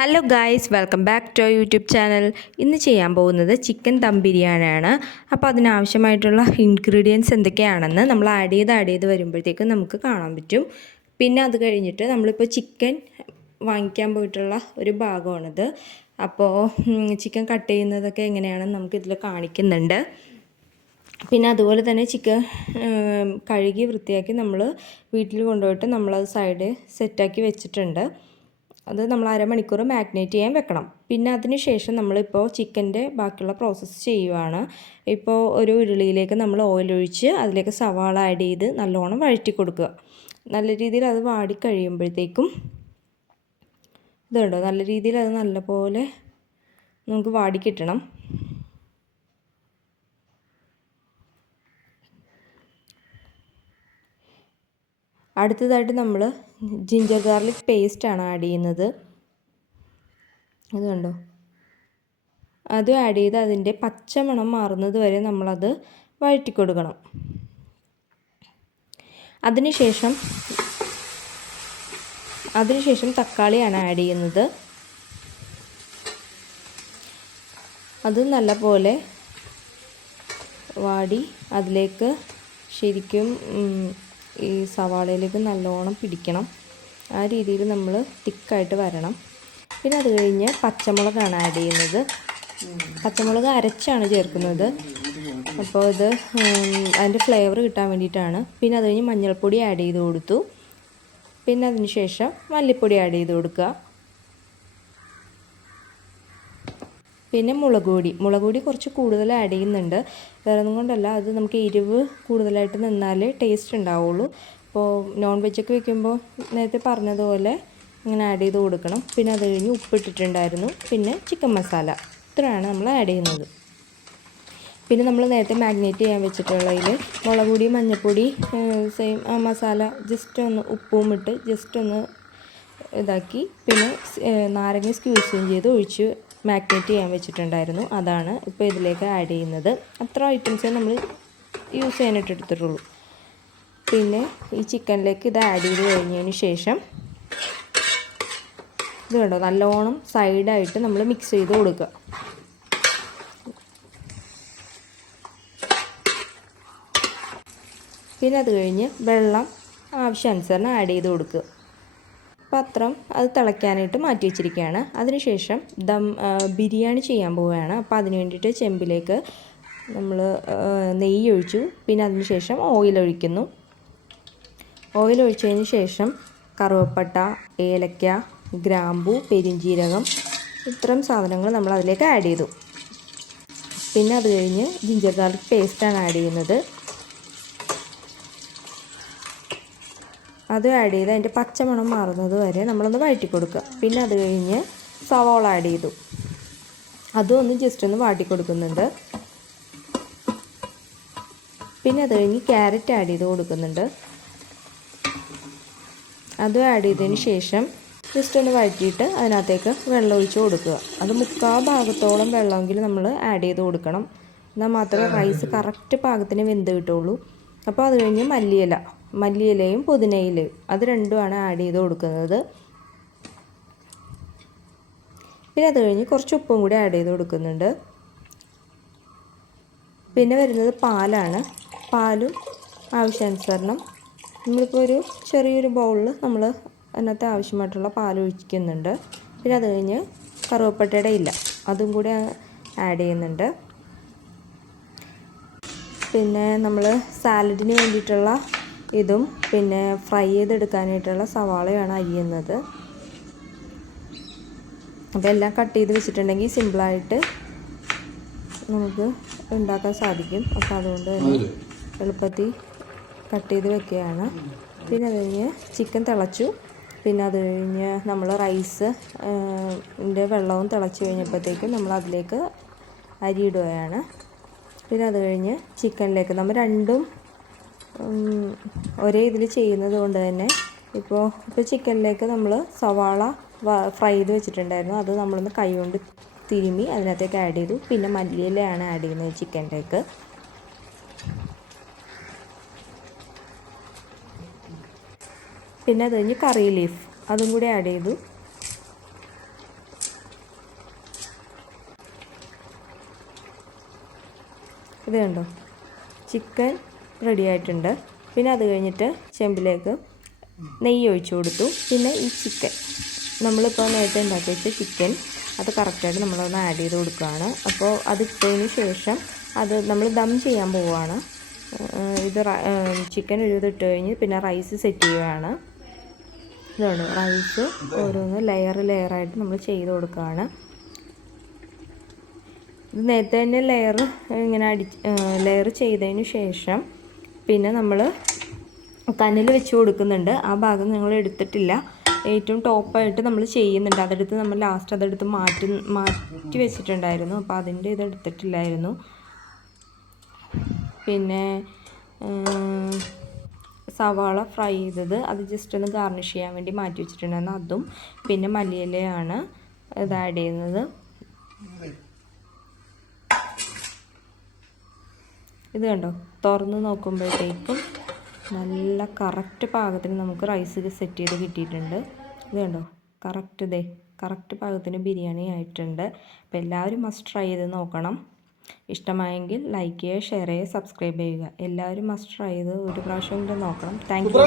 Hello guys, welcome back to YouTube channel. ഇന്ന് ചെയ്യാൻ പോകുന്നത് ചിക്കൻ ദം ബിരിയാണിയാണ്. അപ്പോൾ അതിനാവശ്യമായിട്ടുള്ള ഇൻഗ്രീഡിയൻസ് എന്തൊക്കെയാണെന്ന് നമ്മൾ ആഡ് ചെയ്ത് വരുമ്പോഴത്തേക്കും നമുക്ക് കാണാൻ പറ്റും. പിന്നെ അത് കഴിഞ്ഞിട്ട് നമ്മളിപ്പോൾ ചിക്കൻ വാങ്ങിക്കാൻ പോയിട്ടുള്ള ഒരു ഭാഗമാണിത്. അപ്പോൾ ചിക്കൻ കട്ട് ചെയ്യുന്നതൊക്കെ എങ്ങനെയാണെന്ന് നമുക്കിതിൽ കാണിക്കുന്നുണ്ട്. പിന്നെ അതുപോലെ തന്നെ ചിക്കൻ കഴുകി വൃത്തിയാക്കി നമ്മൾ വീട്ടിൽ കൊണ്ടുപോയിട്ട് നമ്മളത് സൈഡ് സെറ്റാക്കി വെച്ചിട്ടുണ്ട്. അത് നമ്മൾ അരമണിക്കൂർ മാഗ്നേറ്റ് ചെയ്യാൻ വെക്കണം. പിന്നെ അതിന് ശേഷം നമ്മളിപ്പോൾ ചിക്കൻ്റെ ബാക്കിയുള്ള പ്രോസസ്സ് ചെയ്യുവാണ്. ഇപ്പോൾ ഒരു ഉരുളിയിലേക്ക് നമ്മൾ ഓയിൽ ഒഴിച്ച് അതിലേക്ക് സവാള ആഡ് ചെയ്ത് നല്ലോണം വഴറ്റി കൊടുക്കുക. നല്ല രീതിയിൽ അത് വാടി കഴിയുമ്പോഴത്തേക്കും ഇതുണ്ടോ, നല്ല രീതിയിൽ അത് നല്ലപോലെ നമുക്ക് വാടി കിട്ടണം. അടുത്തതായിട്ട് നമ്മൾ ജിഞ്ചർ ഗാർലിക് പേസ്റ്റാണ് ആഡ് ചെയ്യുന്നത്. അത് കണ്ടോ, അതും ആഡ് ചെയ്ത് അതിൻ്റെ പച്ചമണം മാറുന്നത് വരെ നമ്മളത് വഴറ്റി കൊടുക്കണം. അതിനുശേഷം തക്കാളിയാണ് ആഡ് ചെയ്യുന്നത്. അത് നല്ലപോലെ വാടി അതിലേക്ക് ശരിക്കും ഈ സവാളയിലേക്ക് നല്ലോണം പിടിക്കണം. ആ രീതിയിൽ നമ്മൾ തിക്കായിട്ട് വരണം. പിന്നെ അത് കഴിഞ്ഞ് പച്ചമുളകാണ് ആഡ് ചെയ്യുന്നത്. പച്ചമുളക് അരച്ചാണ് ചേർക്കുന്നത്. അപ്പോൾ ഇത് അതിൻ്റെ ഫ്ലേവർ കിട്ടാൻ വേണ്ടിയിട്ടാണ്. പിന്നെ അത് കഴിഞ്ഞ് മഞ്ഞൾപ്പൊടി ആഡ് ചെയ്ത് കൊടുത്തു. പിന്നെ അതിന് ശേഷം മല്ലിപ്പൊടി ആഡ് ചെയ്ത് കൊടുക്കുക. പിന്നെ മുളക് പൊടി കുറച്ച് കൂടുതൽ ആഡ് ചെയ്യുന്നുണ്ട്. വേറെ ഒന്നും കൊണ്ടല്ല, അത് നമുക്ക് എരിവ് കൂടുതലായിട്ട് നിന്നാലേ ടേസ്റ്റ് ഉണ്ടാവുള്ളൂ. അപ്പോൾ നോൺ വെജൊക്കെ വെക്കുമ്പോൾ നേരത്തെ പറഞ്ഞതുപോലെ ഇങ്ങനെ ആഡ് ചെയ്ത് കൊടുക്കണം. പിന്നെ അത് കഴിഞ്ഞ് ഉപ്പിട്ടിട്ടുണ്ടായിരുന്നു. പിന്നെ ചിക്കൻ മസാല, ഇത്രയാണ് നമ്മൾ ആഡ് ചെയ്യുന്നത്. പിന്നെ നമ്മൾ നേരത്തെ മാഗ്നേറ്റ് ചെയ്യാൻ വെച്ചിട്ടുള്ളതിൽ മുളക് പൊടി, മഞ്ഞൾപ്പൊടി, സെയിം ആ മസാല ജസ്റ്റ് ഒന്ന് ഉപ്പും ഇട്ട് ജസ്റ്റ് ഒന്ന് ഇതാക്കി പിന്നെ നാരങ്ങ സ്ക്യൂസും ചെയ്ത് ഒഴിച്ച് മാഗ്നേറ്റ് ചെയ്യാൻ വെച്ചിട്ടുണ്ടായിരുന്നു. അതാണ് ഇപ്പോൾ ഇതിലേക്ക് ആഡ് ചെയ്യുന്നത്. അത്ര ഐറ്റംസേ നമ്മൾ യൂസ് ചെയ്യാനായിട്ട് എടുത്തിട്ടുള്ളൂ. പിന്നെ ഈ ചിക്കനിലേക്ക് ഇത് ആഡ് ചെയ്ത് കഴിഞ്ഞതിന് ശേഷം ഇത് കണ്ടോ, നല്ലോണം സൈഡായിട്ട് നമ്മൾ മിക്സ് ചെയ്ത് കൊടുക്കുക. പിന്നെ അത് കഴിഞ്ഞ് വെള്ളം ആവശ്യാനുസരണം ആഡ് ചെയ്ത് കൊടുക്കുക. പാത്രം അത് തിളയ്ക്കാനായിട്ട് മാറ്റി വെച്ചിരിക്കുകയാണ്. അതിനുശേഷം ബിരിയാണി ചെയ്യാൻ പോവുകയാണ്. അപ്പോൾ അതിന് വേണ്ടിയിട്ട് ചെമ്പിലേക്ക് നമ്മൾ നെയ്യ് ഒഴിച്ചു. പിന്നെ അതിന് ശേഷം ഓയിൽ ഒഴിക്കുന്നു. ഓയിൽ ഒഴിച്ചതിന് ശേഷം കറുവപ്പട്ട, ഏലക്ക, ഗ്രാമ്പൂ, പെരിഞ്ജീരകം, ഇത്തരം സാധനങ്ങൾ നമ്മൾ അതിലേക്ക് ആഡ് ചെയ്തു. പിന്നെ അത് കഴിഞ്ഞ് ജിഞ്ചർ ഗാർലിക് പേസ്റ്റാണ് ആഡ് ചെയ്യുന്നത്. അത് ആഡ് ചെയ്ത് അതിൻ്റെ പച്ചമണം മാറുന്നത് വരെ നമ്മളൊന്ന് വഴറ്റി കൊടുക്കുക. പിന്നെ അത് കഴിഞ്ഞ് സവാള ആഡ് ചെയ്തു. അതും ഒന്ന് ജസ്റ്റ് ഒന്ന് വാട്ടി കൊടുക്കുന്നുണ്ട്. പിന്നെ അത് കഴിഞ്ഞ് ക്യാരറ്റ് ആഡ് ചെയ്ത് കൊടുക്കുന്നുണ്ട്. അതും ആഡ് ചെയ്തതിന് ശേഷം ജസ്റ്റ് ഒന്ന് വഴറ്റിയിട്ട് അതിനകത്തേക്ക് വെള്ളം ഒഴിച്ച് കൊടുക്കുക. അത് 3/4 ഭാഗത്തോളം വെള്ളമെങ്കിലും നമ്മൾ ആഡ് ചെയ്ത് കൊടുക്കണം. എന്നാൽ മാത്രമേ റൈസ് കറക്റ്റ് പാകത്തിന് വെന്ത് കിട്ടുള്ളൂ. അപ്പോൾ അത് കഴിഞ്ഞ് മല്ലിയിലയും പുതിനയിലയും അത് രണ്ടുമാണ് ആഡ് ചെയ്ത് കൊടുക്കുന്നത്. പിന്നെ അത് കഴിഞ്ഞ് കുറച്ച് ഉപ്പും കൂടി ആഡ് ചെയ്ത് കൊടുക്കുന്നുണ്ട്. പിന്നെ വരുന്നത് പാലാണ്. പാലും ആവശ്യാനുസരണം നമ്മളിപ്പോൾ ഒരു ചെറിയൊരു ബൗളിൽ നമ്മൾ അതിനകത്ത് ആവശ്യമായിട്ടുള്ള പാൽ ഒഴിക്കുന്നുണ്ട്. പിന്നെ അത് കഴിഞ്ഞ് കറുവപ്പട്ടയുടെ ഇല അതും കൂടി ആഡ് ചെയ്യുന്നുണ്ട്. പിന്നെ നമ്മൾ സാലഡിന് വേണ്ടിയിട്ടുള്ള ഇതും പിന്നെ ഫ്രൈ ചെയ്തെടുക്കാനായിട്ടുള്ള സവാളയാണ് അരിയുന്നത്. അപ്പോൾ എല്ലാം കട്ട് ചെയ്ത് വെച്ചിട്ടുണ്ടെങ്കിൽ സിമ്പിളായിട്ട് നമുക്ക് ഉണ്ടാക്കാൻ സാധിക്കും. അപ്പോൾ അതുകൊണ്ട് തന്നെ എളുപ്പത്തിൽ കട്ട് ചെയ്ത് വെക്കുകയാണ്. പിന്നെ അത് കഴിഞ്ഞ് ചിക്കൻ തിളച്ചു. പിന്നെ അത് കഴിഞ്ഞ് നമ്മൾ റൈസിൻ്റെ വെള്ളവും തിളച്ച് കഴിഞ്ഞപ്പോഴത്തേക്കും നമ്മൾ അതിലേക്ക് അരി ഇടുകയാണ്. പിന്നെ അത് കഴിഞ്ഞ് ചിക്കനിലേക്ക് നമ്മൾ രണ്ടും ഒരേ ഇതിൽ ചെയ്യുന്നത് കൊണ്ട് തന്നെ ഇപ്പോൾ ചിക്കനിലേക്ക് നമ്മൾ സവാള ഫ്രൈ ചെയ്ത് വെച്ചിട്ടുണ്ടായിരുന്നു. അത് നമ്മളൊന്ന് കൈ കൊണ്ട് തിരുമ്മി അതിനകത്തേക്ക് ആഡ് ചെയ്തു. പിന്നെ മല്ലിയിലയാണ് ആഡ് ചെയ്യുന്നത് ചിക്കനിലേക്ക്. പിന്നെ അത് കഴിഞ്ഞ് കറി ലീഫ് അതും കൂടി ആഡ് ചെയ്തു. ഇത് കണ്ടോ, ചിക്കൻ റെഡി ആയിട്ടുണ്ട്. പിന്നെ അത് കഴിഞ്ഞിട്ട് ചെമ്പിലേക്ക് നെയ്യ് ഒഴിച്ചു കൊടുത്തു. പിന്നെ ഈ ചിക്കൻ നമ്മളിപ്പോൾ നേരത്തെ ഉണ്ടാക്കി വെച്ച ചിക്കൻ അത് കറക്റ്റായിട്ട് നമ്മളൊന്ന് ആഡ് ചെയ്ത് കൊടുക്കുകയാണ്. അപ്പോൾ അത് ഇട്ടതിന് ശേഷം അത് നമ്മൾ ദം ചെയ്യാൻ പോവുകയാണ്. ഇത് ചിക്കൻ ഒരു ഇട്ട് കഴിഞ്ഞ് പിന്നെ റൈസ് സെറ്റ് ചെയ്യുകയാണ്. ഇതാണ് റൈസ് ഓരോന്ന് ലെയറായിട്ട് നമ്മൾ ചെയ്ത് കൊടുക്കുകയാണ്. ഇത് നേരത്തെ തന്നെ ഇങ്ങനെ ലെയർ ചെയ്തതിന് ശേഷം പിന്നെ നമ്മൾ കനൽ വെച്ച് കൊടുക്കുന്നുണ്ട്. ആ ഭാഗം ഞങ്ങൾ എടുത്തിട്ടില്ല, ഏറ്റവും ടോപ്പായിട്ട് നമ്മൾ ചെയ്യുന്നുണ്ട്. അതെടുത്ത് നമ്മൾ ലാസ്റ്റ് അതെടുത്ത് മാറ്റി വെച്ചിട്ടുണ്ടായിരുന്നു. അപ്പോൾ അതിൻ്റെ ഇതെടുത്തിട്ടില്ലായിരുന്നു. പിന്നെ സവാള ഫ്രൈ ചെയ്തത് അത് ജസ്റ്റ് ഒന്ന് ഗാർണിഷ് ചെയ്യാൻ വേണ്ടി മാറ്റി വെച്ചിട്ടുണ്ടായിരുന്നു, അതും. പിന്നെ മല്ലിയിലയാണ് ഇത് ആഡ് ചെയ്യുന്നത്. ഇത് കണ്ടോ, തുറന്ന് നോക്കുമ്പോഴത്തേക്കും നല്ല കറക്റ്റ് പാകത്തിന് നമുക്ക് റൈസ് സെറ്റ് ചെയ്ത് കിട്ടിയിട്ടുണ്ട്. ഇത് കണ്ടോ, കറക്റ്റ് പാകത്തിന് ബിരിയാണി ആയിട്ടുണ്ട്. അപ്പോൾ എല്ലാവരും മസ്റ്റ് ട്രൈ ചെയ്ത് നോക്കണം. ഇഷ്ടമായെങ്കിൽ ലൈക്ക് ചെയ്യുക, ഷെയർ ചെയ്യുക, സബ്സ്ക്രൈബ് ചെയ്യുക. എല്ലാവരും മസ്റ്റ് ട്രൈ ചെയ്ത് ഒരു പ്രാവശ്യം കൂടെ നോക്കണം. Thank you.